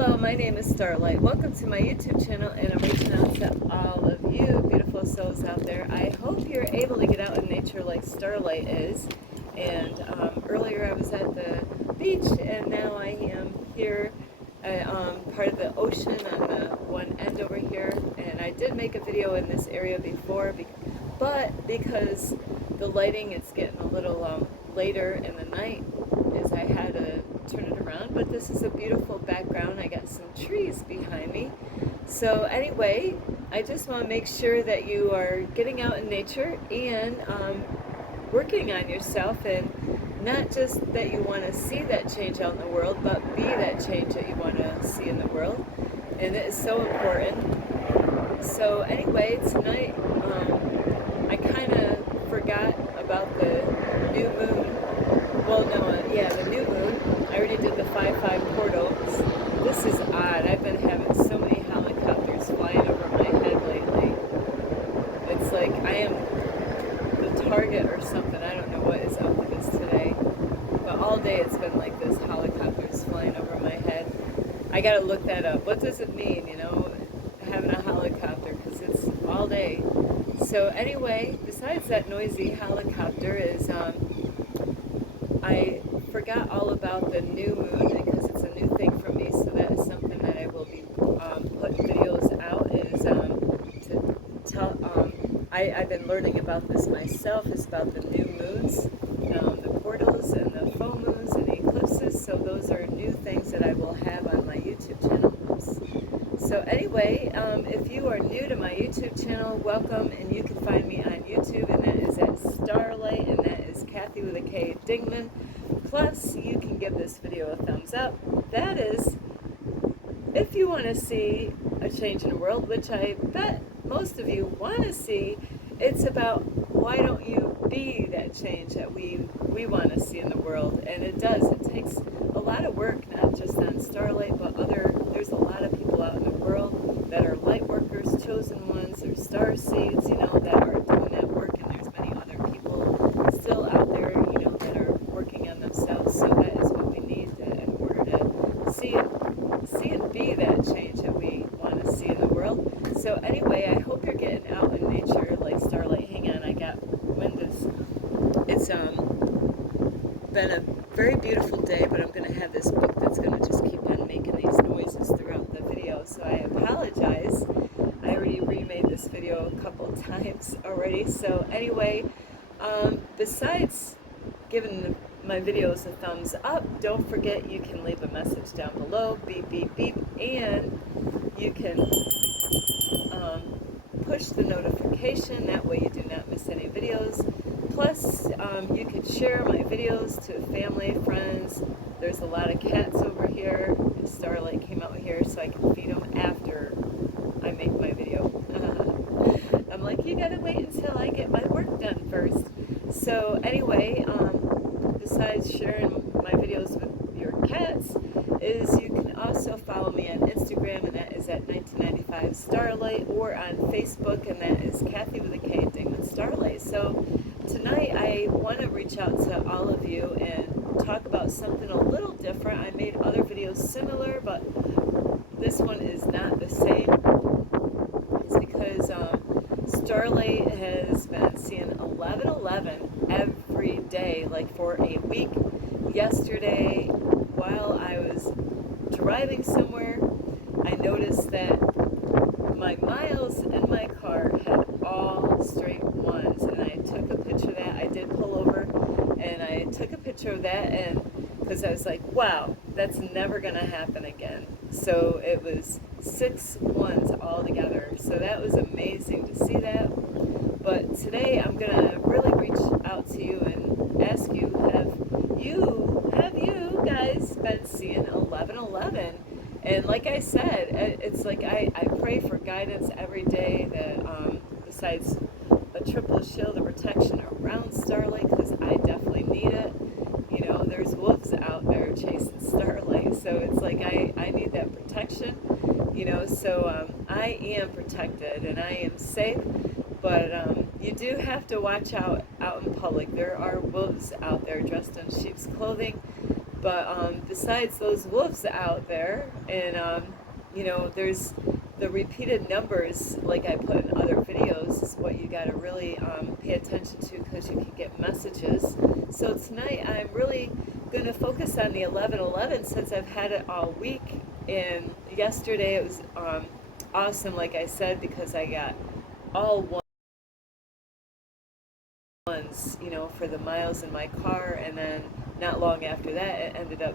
Hello, my name is Starlight. Welcome to my YouTube channel, and I'm reaching out to all of you beautiful souls out there. I hope you're able to get out in nature like Starlight is. And earlier I was at the beach, and now I am here part of the ocean on the one end over here. And I did make a video in this area before, but because the lighting is getting a little later in the night, is I had to turn it around. But this is a beautiful background. I got some trees behind me. So anyway, I just want to make sure that you are getting out in nature and working on yourself, and not just that you want to see that change out in the world, but be that change that you want to see in the world. And it is so important. So anyway, tonight I kind of forgot about the new moon. Well, no, yeah, the new moon. I already did the 5-5 portals. This is odd. I've been having so many helicopters flying over my head lately. It's like I am the target or something. I don't know what is up with this today. But all day it's been like this, helicopters flying over my head. I gotta look that up. What does it mean, having a helicopter? Because it's all day. So anyway, besides that noisy helicopter is, I forgot all about the new moon because it's a new thing for me. So that is something that I will be putting videos out. Is to tell. I've been learning about this myself. It's about the new moons, the portals, and the full moons and eclipses. So those are new things that I will have on my YouTube channel. So anyway, if you are new to my YouTube channel, welcome, and you can find me on YouTube, and that is at Starlight, and that is Kathy with a K Dingman. Plus, you can give this video a thumbs up. That is, if you want to see a change in the world, which I bet most of you want to see. It's about, why don't you be that change that we want to see in the world? And it does. It takes a lot of work, not just on Starlight, but there's a lot of people out in the world that are light workers, chosen ones, or star seeds, that are doing that work, and there's many other people still out there, that are working on themselves. So that is what we need in order to see and be that change that we want to see in the world. So anyway, I hope you're getting out in nature like Starlight. Hang on, I got wind. It's been a very beautiful day, but I'm going to have this book that's going to just keep on making these noises throughout the video. So I apologize. I already remade this video a couple times already. So anyway, besides giving my videos a thumbs up, don't forget you can leave a message down below, beep beep beep, and you can push the notification, that way you do not miss any videos. Plus, you can share my videos to family, friends. There's a lot of cats over here. Starlight came out here so I can feed them after I make my video. I'm like, you gotta wait until I get my work done first. So anyway, besides sharing my videos with your cats, is you can also follow me on Instagram, and that is at 1995 Starlight, or on Facebook, and that is Kathy with a K Dingman Starlight. So tonight I want to reach out to all of you and talk about something a little different. I made other videos similar, but this one is not the same. It's because Starlight has been seeing 1111 every day, like for a week. Yesterday, while I was driving somewhere, I noticed that my miles in my car had all straight ones, and I took a picture of that. I did pull over, and I took a picture of that, and because I was like, wow, that's never going to happen again. So it was 6 ones all together. So that was amazing to see that. But today I'm going to really reach out to you and ask you, have you guys been seeing 1111? And like I said, it's like I pray for guidance every day, that besides a triple shield of protection around Starlight, because I definitely need it. There's wolves out there chasing Starlight, so it's like I need that protection, so I am protected and I am safe, but you do have to watch out in public. There are wolves out there dressed in sheep's clothing, But besides those wolves out there, and there's the repeated numbers, like I put in other videos, is what you got to really pay attention to, because you can get messages. So tonight I'm really going to focus on the 1111, since I've had it all week. And yesterday it was awesome, like I said, because I got all ones, for the miles in my car, and then not long after that, it ended up,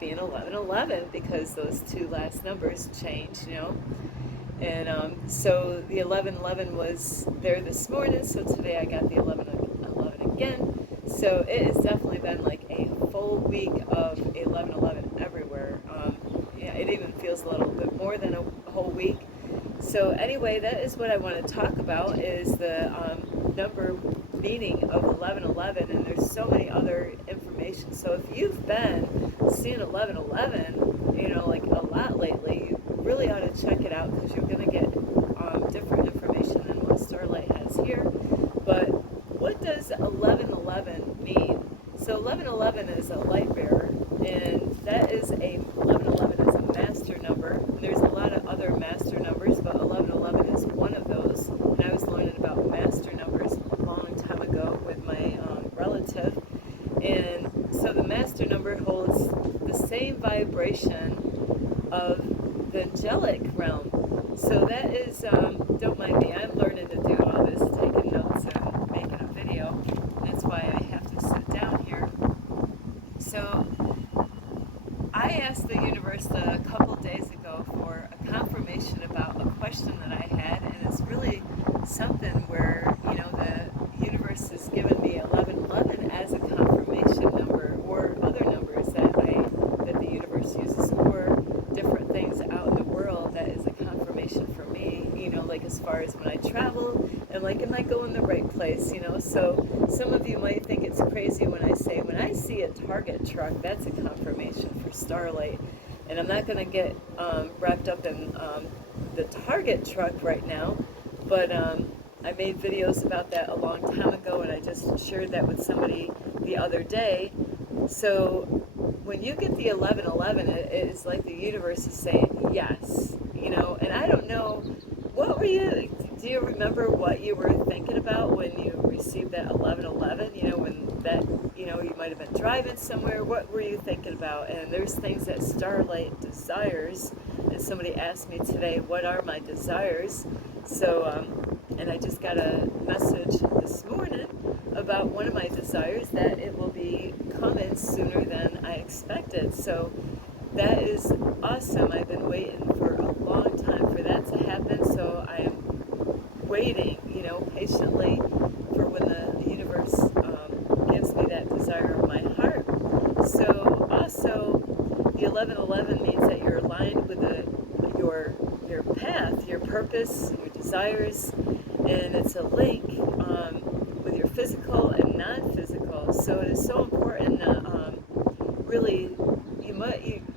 being 1111, because those two last numbers changed. And so the 1111 was there this morning, so today I got the 1111 again. So it has definitely been like a full week of 1111 everywhere. Yeah, it even feels a little bit more than a whole week. So anyway, that is what I want to talk about, is the number meaning of 1111, and there's so many other information. So if you've been seeing 1111, like a lot lately, you really ought to check it out, because you're going to get different information than what Starlight has here. But what does 1111 mean? So 1111 is a light bearer, and that is 1111 is a master number. There's a lot of other master numbers, but 1111 is one of those. And I was learning about master numbers a long time ago with my relative. And so the master number holds the same vibration of the angelic realm. So that is, don't mind me, I'm learning to do all this, taking notes and making a video. That's why I have to sit down here. So I asked the universe a couple days ago for a confirmation about a question that I had, and it's really something where, the universe has given me 1111 as a confirmation number, or other numbers that the universe uses, or different things out in the world that is a confirmation for me, like as far as when I travel, and like, am I going the right place, So some of you might think it's crazy when I see a Target truck, that's a confirmation for Starlight. And I'm not going to get wrapped up in the Target truck right now, but I made videos about that a long time ago, and I just shared that with somebody the other day. So when you get the 1111, it's like the universe is saying yes, and I don't know, do you remember what you were thinking about when you received that 1111, when that, you might have been driving somewhere, what were you thinking about? And there's things that Starlight desires, and somebody asked me today, what are my desires? So, and I just got a message this morning about one of my desires, that it will be coming sooner than I expected. So that is awesome. I've been waiting for a long time for that to happen, so I am waiting, patiently for when the universe gives me that desire of my heart. So also, the 1111 means that you're aligned with your path, your purpose, your desires, and it's a link with your physical and non-physical. So it is so important that really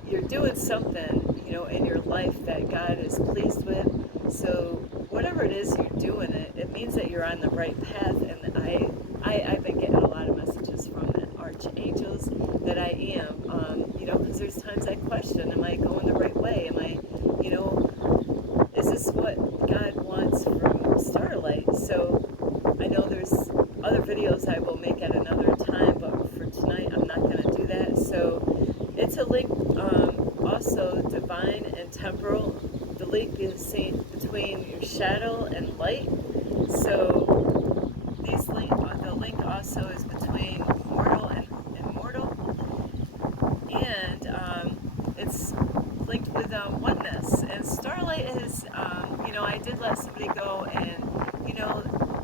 you're doing something, in your life that God is pleased with. So whatever it is you're doing, it means that you're on the right path. And I've been getting a lot of messages from the archangels that I am, because there's times I question, am I going the right way? Am I, is this what God wants from Starlight? So I know there's other videos I will make at another time, but for tonight I'm not going to do that. So it's a link, also divine and temporal. The link is seen between your shadow and light. So the link also is between mortal and immortal, and it's linked with oneness. And Starlight is, I did let somebody go, and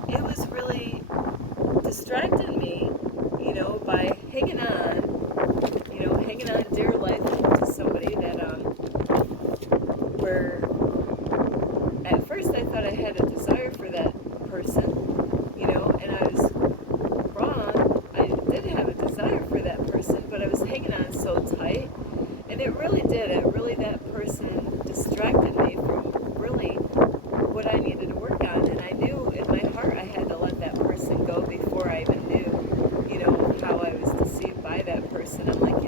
it was really distracting me, by hanging on dear life to somebody that where at first I thought I had a desire for that person, and I was wrong. I did have a desire for that person, but I was hanging on so tight, and it really that person distracted me from really what I needed to work on. And I knew in my heart I had to let that person go before I even knew, how I was deceived by that person. I'm like,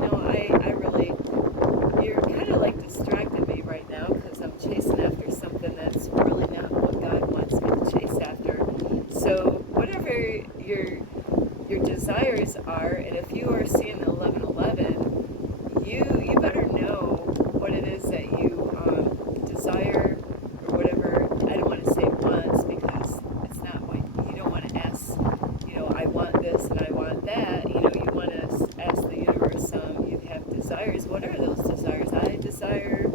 desire,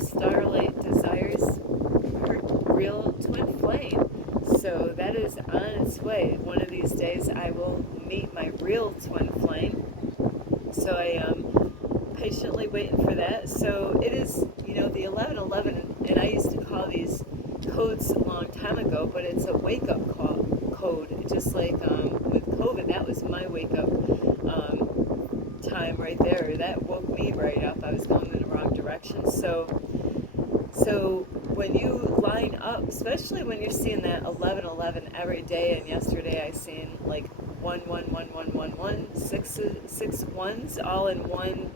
Starlight desires her real twin flame. So that is on its way. One of these days I will meet my real twin flame. So I am patiently waiting for that. So it is, the 1111, and I used to call these codes a long time ago, but it's a wake-up code. Just like with COVID, that was my wake-up time right there. That woke me right up. I was going in the wrong direction. So when you line up, especially when you're seeing that 1111 every day, and yesterday I seen like 11111, six ones all in one.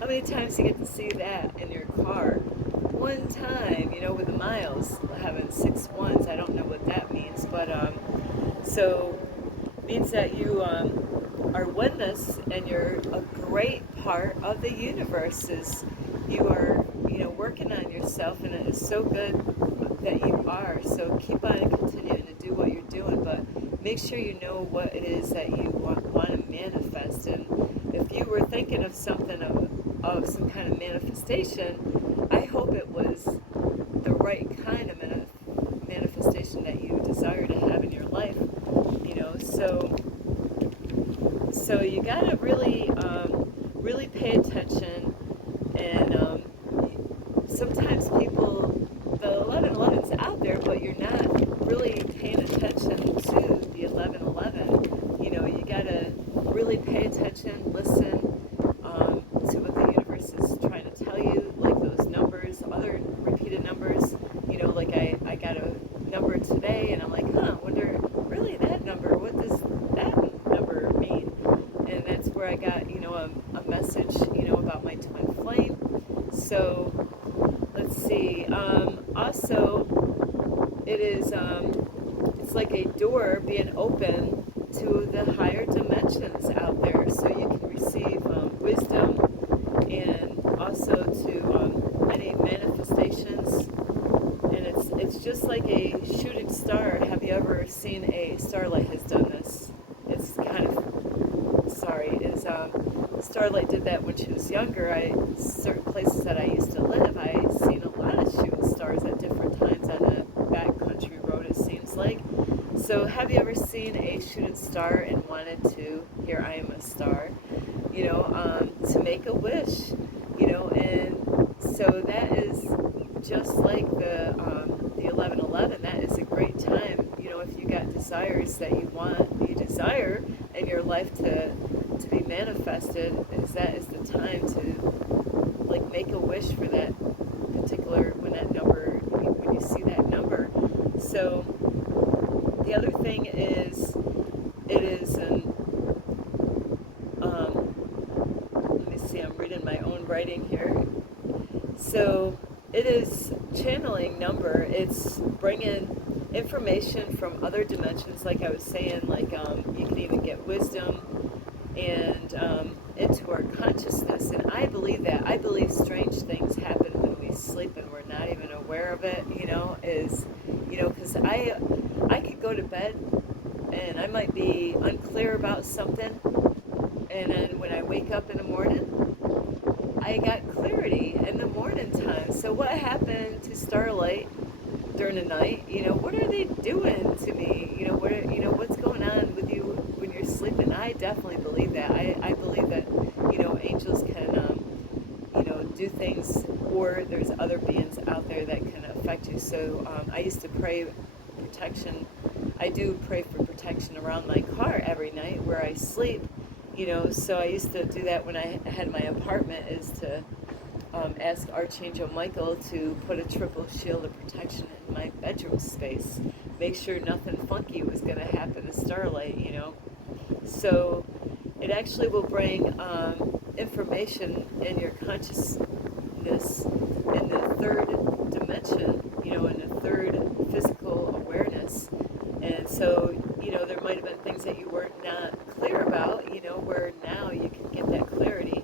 How many times you get to see that in your car? One time, with the miles, having 6 ones. I don't know what that means, but so means that you are oneness, and you're a great part of the universe. You are, working on yourself, and it is so good that you are. So keep on continuing to do what you're doing, but make sure you know what it is that you want to manifest. And if you were thinking of something of some kind of manifestation, I hope it was the right kind of manifestation that you desire to have in your life. So you gotta really pay attention. And sometimes people, the 1111's out there, but you're not really paying attention to the 1111. You gotta really pay attention, listen to what the universe is trying to tell you, like those numbers, other repeated numbers. Like I got a number today, and I'm like, wonder, really, that number, what does that number mean? And that's where I got, a message, about my twin flame. So let's see. Also, it is, it's like a door being open to the higher dimensions out there, so you can receive wisdom, and also to any manifestations. And it's just like a shooting star. Have you ever seen a Starlight has done this? It's kind of Starlight did that when she was younger. Certain places that I used to live, I seen a lot of shooting stars at different times on a backcountry road, it seems like. So have you ever seen a shooting star and wanted to, here I am a star, to make a wish, and so that is just like the 1111. That is a great time, if you got desires that you desire in your life to be manifested, that is the time to like make a wish for that particular, when you see that number. So the other thing is, it is let me see, I'm reading my own writing here. So it is channeling number. It's bringing information from other dimensions, like I was saying, like you can even get wisdom and into our consciousness. And I believe that. I believe strange things happen when we sleep and we're not even aware of it, because I could go to bed and I might be unclear about something, and then when I wake up in the morning, I got clarity in the morning time. So what happened to Starlight during the night? What are they doing to me? What's going on with you when you're sleeping? I definitely believe that. I believe that, angels can, do things, or there's other beings out there that can affect you. So I used to pray protection. I do pray for protection around my car every night where I sleep. So I used to do that when I had my apartment, is to ask Archangel Michael to put a triple shield of protection in my bedroom space. Make sure nothing funky was going to happen to Starlight, So it actually will bring information in your consciousness in the third dimension, in the third physical awareness. And so, there might have been things that you were not clear about, where now you can get that clarity.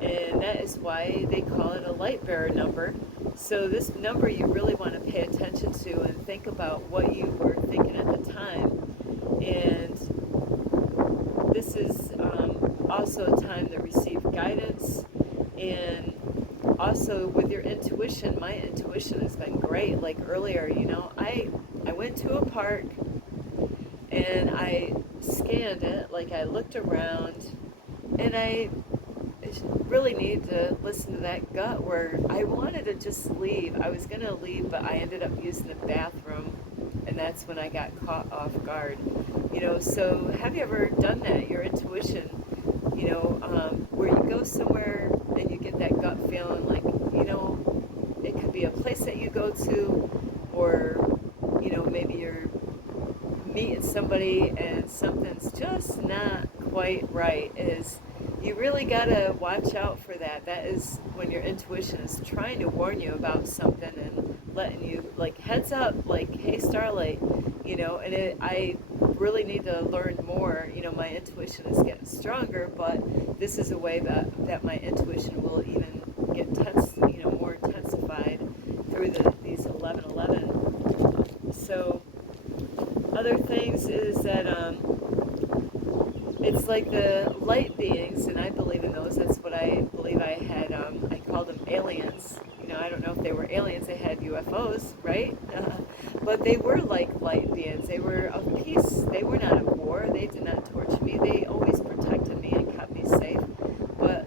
And that is why they call it a light bearer number. So this number you really want to pay attention to and think about what you were thinking at the time. And this is also a time to receive guidance also with your intuition, my intuition has been great. Like earlier, I went to a park and I scanned it, like I looked around, and I really need to listen to that gut where I wanted to just leave. I was going to leave, but I ended up using the bathroom, and that's when I got caught off guard. So have you ever done that? Your intuition, where you go somewhere and you get that gut feeling like, it could be a place that you go to, or, maybe you're meeting somebody and something's just not quite right. Is you really got to watch out for that. That is when your intuition is trying to warn you about something and letting you, like, heads up, like, hey, Starlight, I really need to learn more. My intuition is getting stronger, but this is a way that my intuition will even get more intensified through these 11:11. So other things is that it's like the light beings, and I believe in those. That's what I believe I had. I called them aliens. I don't know if they were aliens. They had UFOs, right? But they were like light beings. They were of peace. They were not at war. They did not torture me. They always protected me and kept me safe. But,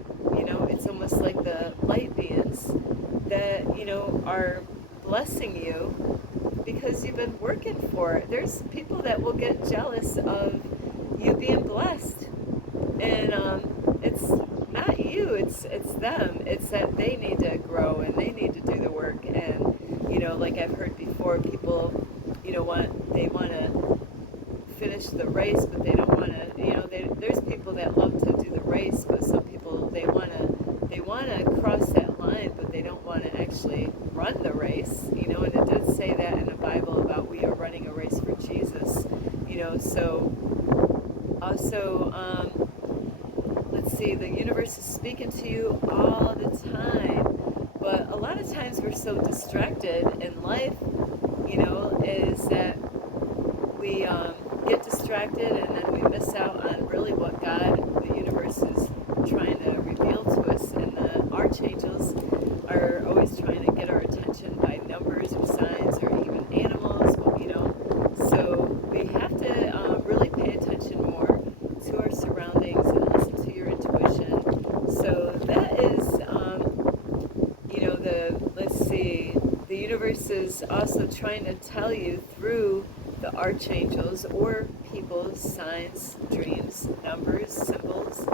it's almost like the light beings that, are blessing you because you've been working for it. There's people that will get jealous of you being blessed, and it's not you, it's them. It's that they need to grow and they need to do the work. And like I've heard before, people want to finish the race, but they don't want to. There's people that love to do the race, but some people they want to cross that line, but they don't want to actually run the race. And it does say that in the Bible about we are running a race for Jesus. So also, let's see, the universe is speaking to you all the time, but a lot of times we're so distracted in life, is that we get distracted and then we miss out on really what God, the universe, is trying to reveal to us. And the archangels are always trying to get our attention by numbers or signs or even animals, so we have to really pay attention more to our surroundings and listen to your intuition. So that is, the universe is also trying to tell you through the archangels or people's signs, dreams, numbers, symbols.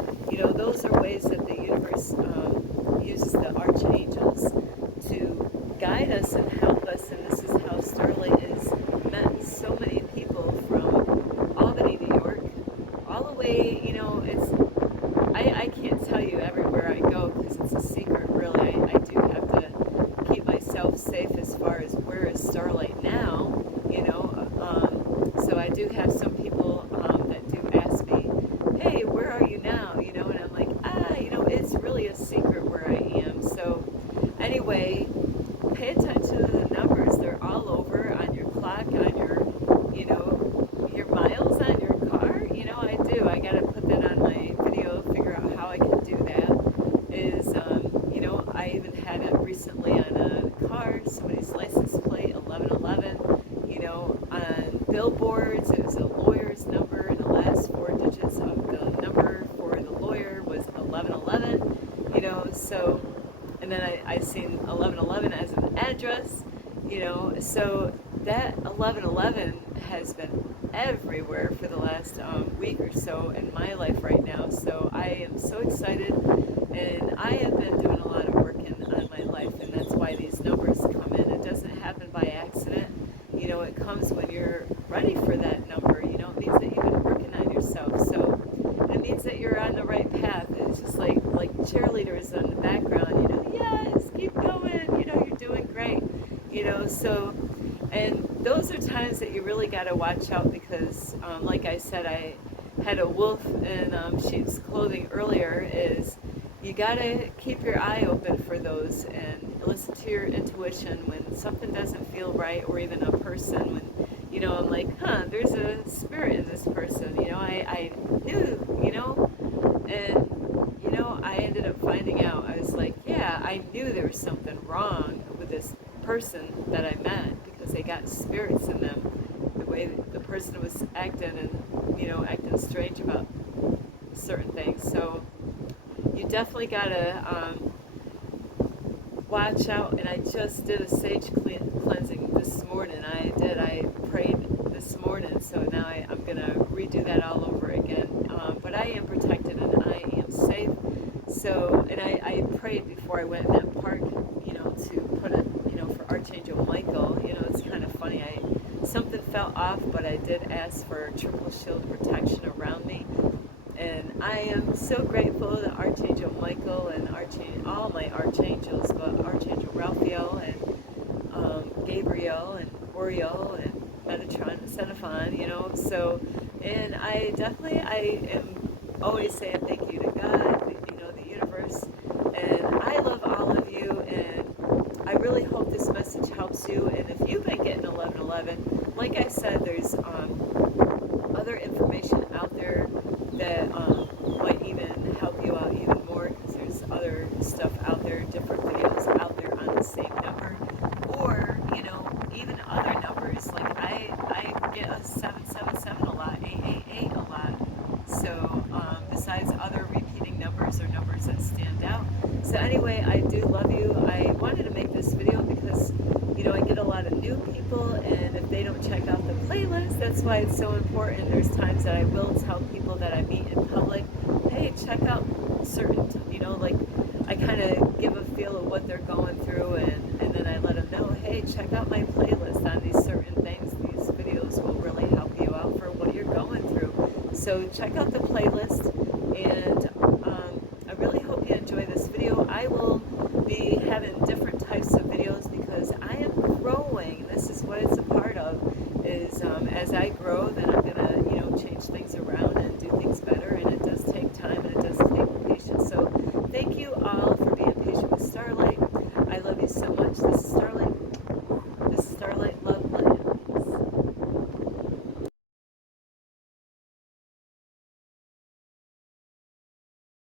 Those are ways that the universe uses the archangels to guide us and help us. And this is how Starlight has met so many people from Albany, New York, all the way, I can't tell you everywhere I go because it's a secret, really. I do have to keep myself safe as far as where is Starlight now, so I do have some people that do ask me, hey, where are you now? And I'm like, it's really a secret where I am. So anyway, pay attention to the numbers. They're all over on your clock, on your miles on your car. I do. I got to put that on my video, figure out how I can do that. Is, I even had it recently on a car, somebody's license plate, 1111, on billboards. It was a lawyer's number, and the last four digits of the number for the lawyer was 1111, so, and then I seen 1111 as an address, so that 1111 has been everywhere for the last week or so in my life right now. So I am so excited, and I have been doing a lot of work on my life, and that's why these numbers come in. It doesn't happen by accident. It comes when you're ready for that number. It means that you've been working on yourself. So it means that you're on the right path. It's just like cheerleaders in the background, yes, keep going, you're doing great, so, and those are times that you really got to watch out because, like I said, I had a wolf in sheep's clothing earlier. Is you got to keep your eye open for those and listen to your intuition when something doesn't feel right, or even a person when, I'm like, there's a spirit in this person, I knew, and, I ended up finding out, I was like, yeah, I knew there was something wrong with this person that I met because they got spirits in them. The way the person was acting and, acting strange about certain things. So you definitely gotta watch out. And I just did a sage cleansing this morning. I prayed this morning, so now I'm gonna redo that all over again. But I am protected and I am safe. So, and I prayed before I went in that park, to put it, for Archangel Michael. It's kind of funny. Something fell off, but I did ask for triple shield protection around me. And I am so grateful to Archangel Michael and all my archangels, but Archangel Raphael and Gabriel and Oriel and Metatron and Xenophon, So, and I am always saying thank you to God, the universe, and I love all of you, and I really hope this message helps you. And if you've been getting 1111, like I said, there's other information out there that might even help you out even more, because there's other stuff out there, different videos out there on the same number, or even other numbers. Like I get a 777 a lot, 888 a lot. So besides other repeating numbers or numbers that stand out. So anyway, I do love you. I wanted to make this video because I get a lot of new people, and if they don't check out the playlist, that's why it's so important. There's times that I will tell people that I meet in public, hey, check out certain, like I kind of give a feel of what they're going through, and then I let them know, hey, check out my playlist on these certain things. These videos will really help you out for what you're going through. So check out the playlist, and I really hope you enjoy this video. I will be having different types of videos